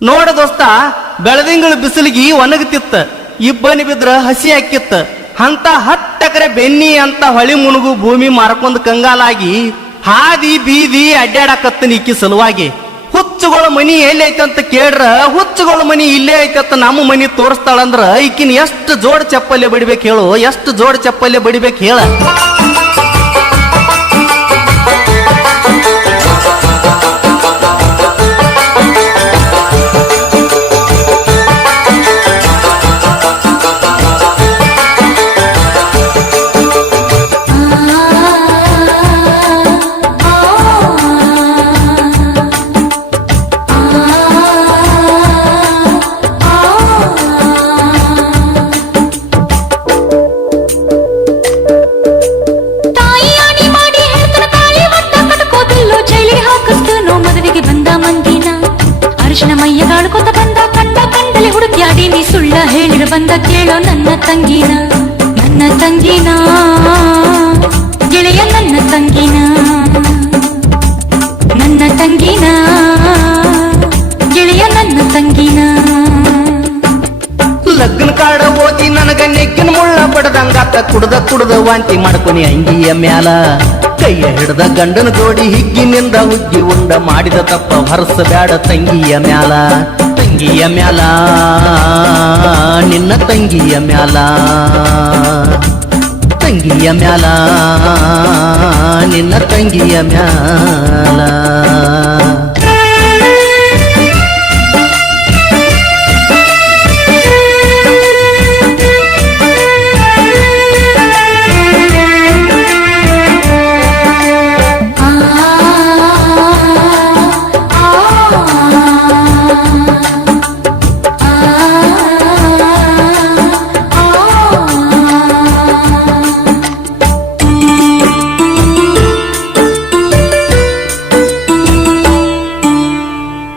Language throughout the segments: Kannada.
ನೋಡ ದೋಸ್ತ, ಬೆಳದಿಂಗಳ ಬಿಸಿಲಿಗೆ ಒಣಗುತ್ತಿತ್ತ, ಇಬ್ಬನಿ ಬಿದ್ರ ಹಸಿ ಹಾಕಿತ್ತ. ಅಂತ 10 ಎಕರೆ ಬೆನ್ನಿ ಅಂತ ಹೊಳಿ ಮುನುಗು ಭೂಮಿ ಮಾರ್ಕೊಂಡ್ ಕಂಗಾಲಾಗಿ ಹಾದಿ ಬೀದಿ ಅಡ್ಡಾಡಕತ್ತ ನಿಕ್ಕಿ ಸಲುವಾಗಿ. ಹುಚ್ಚುಗಳ ಮನಿ ಎಲ್ಲಿ ಐತಂತ ಕೇಳ್ರ, ಹುಚ್ಚುಗಳ ಮನಿ ಇಲ್ಲೇ ಐತಂತ ನಮ್ಮ ಮನಿ ತೋರಿಸ್ತಾಳಂದ್ರ ಈಕಿನ ಎಷ್ಟು ಜೋಡ್ ಚಪ್ಪಲ್ಲೆ ಬಡಿಬೇಕು ಹೇಳು, ಎಷ್ಟು ಜೋಡ್ ಚಪ್ಪಲ್ಲೆ ಬಡಿಬೇಕು ಹೇಳ. ಮೈಯಗಾಳ್ಕೊತ ಬಂದ ಕಂಡ ಕಂಡಲೆ ಹುಡುಕ್ಯಾಡಿ ನೀ ಸುಳ್ಳ ಹೇಳಿರ ಬಂದ ಕೇಳೋ ನನ್ನ ತಂಗಿನ, ನನ್ನ ತಂಗಿನ ಗೆಳೆಯ, ನನ್ನ ತಂಗಿನ, ನನ್ನ ತಂಗಿನ ಗೆಳೆಯ, ನನ್ನ ತಂಗಿನ. ಲಗ್ನ ಕಾಡ ಓದಿ ನನಗ ನೆಕ್ಕಿನ ಮುಳ್ಳ ಬಡದಂಗಾತ, ಕುಡ್ದ ವಾಂತಿ ಮಾಡ್ಕೊನಿ ಅಂಗಿಯ ಮ್ಯಾಲ. ಕೈಯ ಹಿಡ್ದ ಗಂಡನ ಜೋಡಿ ಹಿಗ್ಗಿನಿಂದ ಹುಗ್ಗಿ ಉಂಡ ಮಾಡಿದ ತಪ್ಪ ಹೊರಸಬ್ಯಾಡ ತಂಗಿಯ ಮ್ಯಾಲ, ತಂಗಿಯ ಮ್ಯಾಲ, ನಿನ್ನ ತಂಗಿಯ ಮ್ಯಾಲ, ತಂಗಿಯ ಮ್ಯಾಲ, ನಿನ್ನ ತಂಗಿಯ ಮ್ಯಾಲ.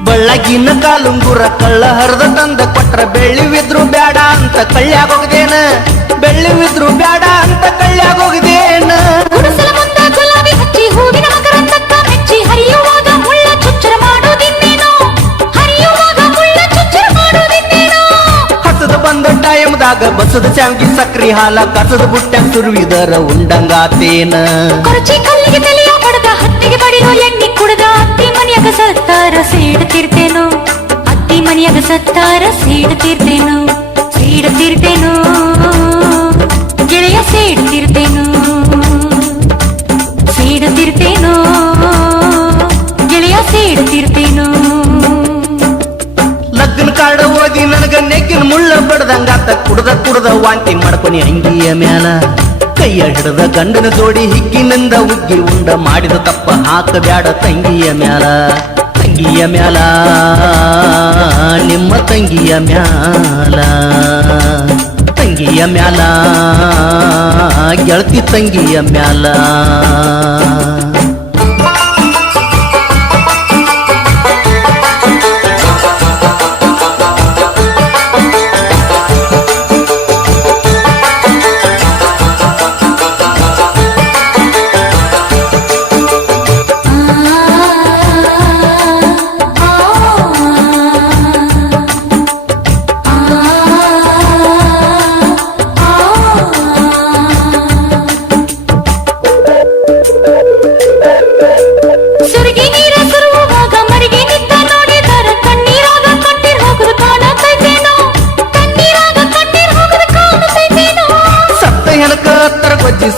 ಬೆಳ್ಳಗಿನ ಕಾಲುಂಗುರ ಕಳ್ಳ ಹರಿದ ತಂದ ಕೊಟ್ರ, ಬೆಳ್ಳಿವಿದ್ರು ಬ್ಯಾಡ ಅಂತ ಕಳ್ಳ್ಯಾಗೋಗ್ದೇನ, ಬೆಳ್ಳಿವಿದ್ರು ಬ್ಯಾಡ ಅಂತ ಕಳ್ಳ್ಯಾಗೋಗ್ದೇನ. ಗುಡಿಸಲ ಮುಂದ ಗುಲಾಬಿ ಹಚ್ಚಿ ಹೂವಿನ ಮಕರಂದಕ್ಕ ಮೆಚ್ಚಿ ಹರಿಯುವಾಗ ಮುಳ್ಳ ಚುಚ್ಚರ ಮಾಡೋದಿನ್ನೇನೋ, ಹರಿಯುವಾಗ ಮುಳ್ಳ ಚುಚ್ಚರ ಮಾಡೋದಿನ್ನೇನೋ. ಹಸದ ಬಂದ ಟೈಮ್ದಾಗ ಬಸದ ಚಾಂಗಿ ಸಕ್ರಿ ಹಾಲ ಕಸದ ಬುಟ್ಟ್ಯಾಗ ಸುರುವಿದರ ಉಂಡಂಗಾತೇನ. ಕೊರಚಿ ಕಲ್ಲಿಗೆ ತಲೆಯ ಹೊಡೆದ ಹತ್ತಿಗೆ ಬಡಿರೋ ಎಣ್ಣಿ ಕುಡ್ದ, ಅತ್ತಿ ಮನೆಯಾಗ ಸತ್ತಾರ ಸೇಡ್ತಿರ್ತೇನೋ, ಅತ್ತಿ ಮನೆಯಾಗ ಸತ್ತಾರ ಸೇಡ್ತಿರ್ತೇನೋ, ಸೇಡ್ತಿರ್ತೇನೋ ಗೆಳೆಯ, ಸೇಡ್ತಿರ್ತೇನೋ, ಸೇಡ್ತಿರ್ತೇನೋ ಗೆಳೆಯ, ಸೇಡ್ತಿರ್ತೇನೋ. ಲಗ್ನ ಕಾಡ ಓದಿ ನನಗ ನೆಕ್ಕಿನ ಮುಳ್ಳ ಬಡದಂಗಾತ, ಕುಡ್ದ ವಾಂತಿ ಮಾಡ್ಕೊನಿ ಅಂಗಿಯ ಮ್ಯಾಲ. ಕೈಯ ಹಿಡ್ದ ಗಂಡನ ಜೋಡಿ ಹಿಗ್ಗಿನಿಂದ ಉಗ್ಗಿ ಉಂಡ ಮಾಡಿದ ತಪ್ಪ ಹಾಕಬ್ಯಾಡ ತಂಗಿಯ ಮ್ಯಾಲ, ತಂಗಿಯ ಮ್ಯಾಲ, ನಿಮ್ಮ ತಂಗಿಯ ಮ್ಯಾಲ, ತಂಗಿಯ ಮ್ಯಾಲ, ಗೆಳತಿ ತಂಗಿಯ ಮ್ಯಾಲ.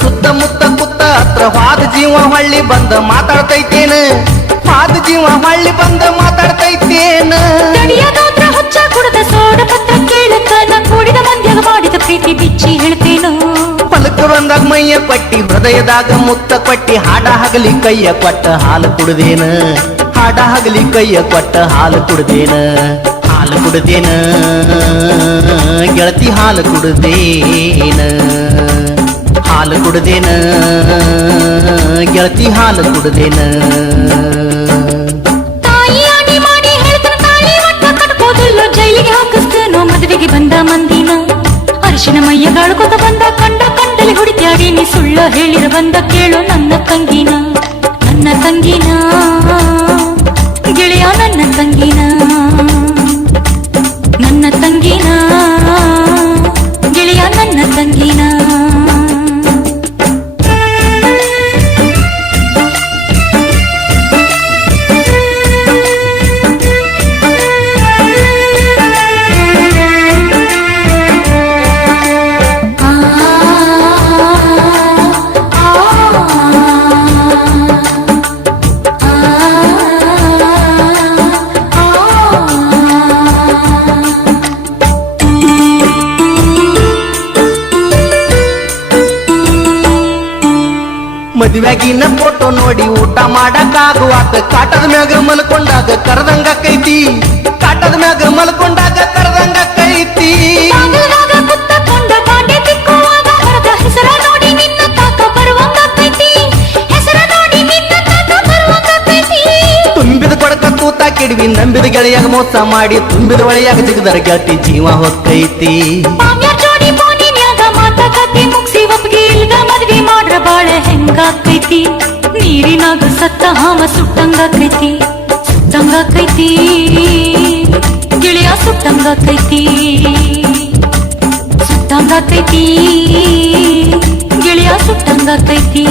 ಸುತ್ತಮುತ್ತ ಕುತ್ತ ಹತ್ರ ಹಾದ ಜೀವ ಹೊಳ್ಳಿ ಬಂದ ಮಾತಾಡ್ತೈತೇನ, ಹಾದ ಜೀವ ಹೊಳ್ಳಿ ಬಂದ ಮಾತಾಡ್ತೈತೇನ. ಹುಚ್ಚ ಕುಡದ ಸೋಡ ಪತ್ರ ಕೇಳಕ್ಕ, ನಾ ಕೂಡಿದ ಮಂದ್ಯಾಗ ಮಾಡಿದ ಪ್ರೀತಿ ಬಿಚ್ಚಿ ಹೇಳ್ತೇನೋ. ಪಲಕ ಬಂದಾಗ ಮೈಯ ಕೊಟ್ಟಿ, ಹೃದಯದಾಗ ಮುತ್ತ ಕೊಟ್ಟಿ, ಹಾಡ ಹಗಲಿ ಕೈಯ ಕೊಟ್ಟ ಹಾಲು ಕುಡ್ದೇನ, ಹಾಡ ಹಗಲಿ ಕೈಯ ಕೊಟ್ಟ ಹಾಲು ಕುಡ್ದೇನ, ಹಾಲು ಕುಡ್ದೇನ ಗೆಳತಿ, ಹಾಲು ಕುಡ್ದೇನ, ಹಾಲು ಕುಡ್ದೇನ ಗೆಳತಿ, ಹಾಲು ಕುಡ್ದೇನ. ತಾಯಿ ಆಣಿ ಮಾಡಿ ಹೇಳ್ತಾನ ತಾಳಿ ಒಟ್ಟ ಕಟ್ಕೋದಿಲ್ಲ, ಜೈಲಿಗೆ ಹಾಕಿಸ್ತೇನೋ ಮದುವೆಗೆ ಬಂದ ಮಂದಿನ. ಅರಿಶಿನ ಮೈಯಗಾಳ್ಕೊತ ಬಂದ ಕಂಡ ಕಂಡಲಿ ಹುಡುಕ್ಯಾಡಿ ನೀ ಸುಳ್ಳ ಹೇಳಿರ ಬಂದ ಕೇಳೋ ನನ್ನ ತಂಗಿನ, ನನ್ನ ತಂಗಿನ ಗೆಳೆಯ, ನನ್ನ ತಂಗಿನ. ಮದುವೆಗಿನ ಫೋಟೋ ನೋಡಿ ಊಟ ಮಾಡಕ್ಕಾಗುವಾತ ಕಾಟದ ಮ್ಯಾಗ ಮಲ್ಕೊಂಡಾಗ ಕರೆದಂಗಕ್ಕೈತಿ ಕಾಟದ ಮ್ಯಾಗ ಮಲ್ಕೊಂಡಾಗ ಕರೆದಂಗಕ್ಕೈತಿ ಬಾಗಿಲ್ದಾಗ ಕುತ್ತಕೊಂಡ ಬಾಂಡೆ ತಿಕ್ಕುವಾಗ ಹೊರದ ಹೆಸರ ನೋಡಿ ನಿನ್ನ ತಾಕ ಬರುವಂಗಾಕೈತಿ ಹೆಸರ ನೋಡಿ ನಿನ್ನ ತಾಕ ಬರುವಂಗಾಕೈತಿ ತುಂಬಿದ ಕೊಡಕ ತೂತ ಕೆಡವಿ ನಂಬಿದ ಗೆಳೆಯಾಗ ಮೋಸ ಮಾಡಿ ತುಂಬಿದ ಒಳೆಯಾಗ ಸಿಗದರ ಗೆಳತಿ ಜೀವ ಹೊಕ್ಕೈತಿ ಮಾಮ್ಯಾರ್ ಜೋಡಿ ಬೋನಿನ್ಯಾಗ ಮಾತುಕತೆ ಮುಗ್ಸಿ ಒಪ್ಪಿಗೆ ಇಲ್ದ ಮದ್ವಿ ಮಾಡ್ರ ಬಾಳೆ ಹೆಂಗಾಕೈತಿ ನೀರಿನಾಗ ಸತ್ತ ಹಾವ ಸುಟ್ಟಂಗಾಕೈತಿ ಸುಟ್ಟಂಗಾಕೈತಿ ಗಿಳಿಯ ಸುಟ್ಟಂಗಾಕೈತಿ ಸುಟ್ಟಂಗಾಕೈತಿ ಗಿಳಿಯ ಸುಟ್ಟಂಗಾಕೈತಿ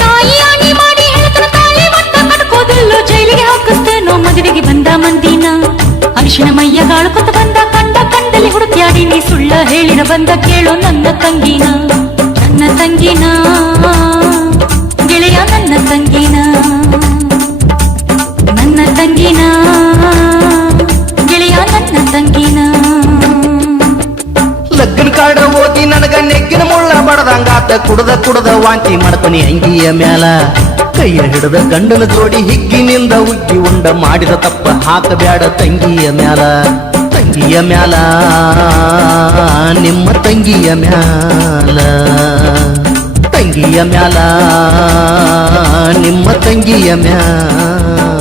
ತಾಯಿ ಆಣಿ ಮಾಡಿ ಹೇಳ್ತಾರ ತಾಳಿ ಒಟ್ಟ ಕಟ್ಕೋದಿಲ್ಲೋ ಜೈಲಿಗೆ ಹಾಕಿಸ್ತೇನೋ ಮದುವೆಗೆ ಬಂದ ಮಂದಿನ ಅರಿಶಿನ ಮೈಯಗಾಳ್ಕೊತ ಬಂದ ಕಂಡ ಕಂಡಲ್ಲಿ ಹುಡುಕ್ಯಾಡಿ ನೀ ಸುಳ್ಳ ಹೇಳಿರ ಬಂದ ಕೇಳೋ ನನ್ನ ತಂಗಿನ ಗೆಳೆಯ ನನ್ನ ತಂಗಿನ ಗೆಳೆಯ ನನ್ನ ತಂಗಿನ ಲಗ್ನ ಕಾರ್ಡ ಓದಿ ನನಗ ನೆಗ್ಗಿನ ಮುಳ್ಳ ಬಡದಂಗಾತ ಕುಡದ ವಾಂತಿ ಮಾಡ್ಕೊನಿ ಅಂಗಿಯ ಮ್ಯಾಲ ಕೈಯ ಹಿಡದ ಗಂಡನ ಜೋಡಿ ಹಿಗ್ಗಿನಿಂದ ಉಗ್ಗಿ ಉಂಡ ಮಾಡಿದ ತಪ್ಪ ಹಾಕಬ್ಯಾಡ ತಂಗಿಯ ಮ್ಯಾಲ ನಿಮ್ಮ ತಂಗಿಯ ಮ್ಯಾಲ ನಿಮ್ಮ ತಂಗಿಯ ಮ್ಯಾಲ